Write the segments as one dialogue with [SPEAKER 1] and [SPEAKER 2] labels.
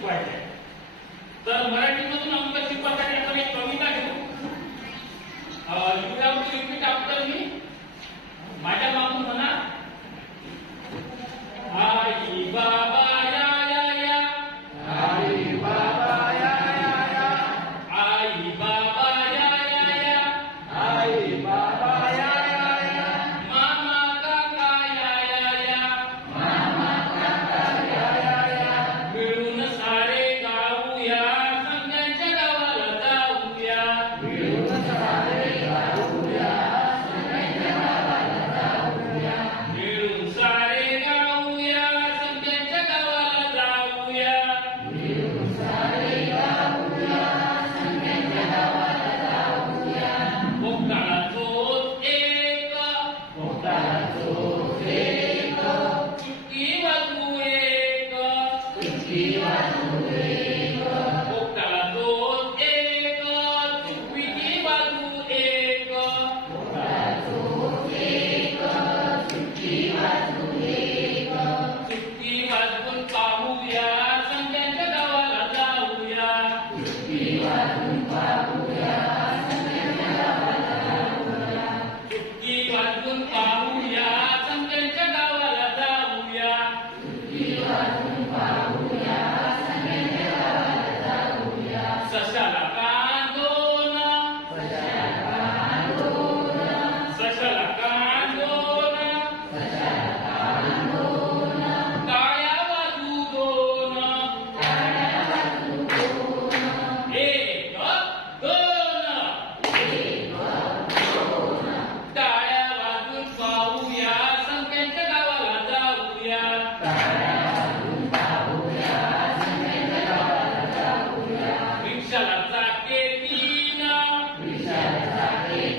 [SPEAKER 1] शिकवायचे. तर मराठीमधून अंक शिकवासाठी आपण एक कविता घेऊ. You have Viva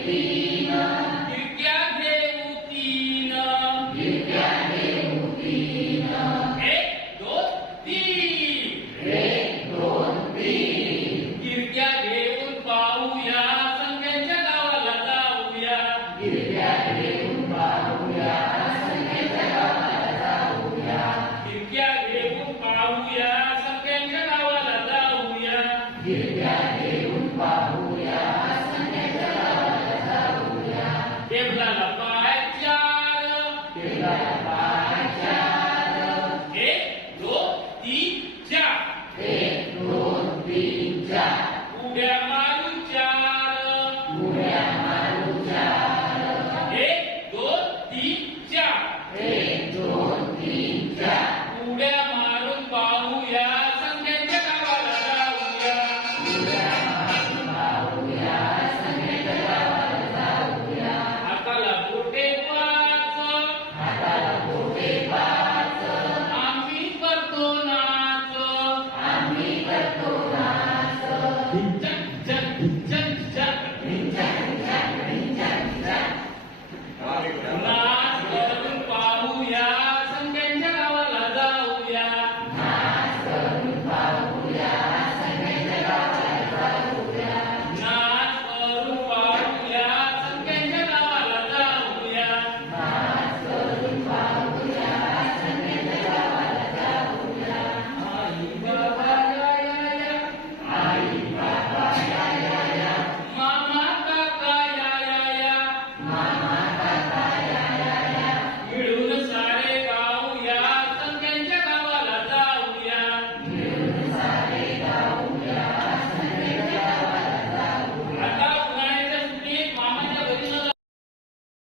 [SPEAKER 1] be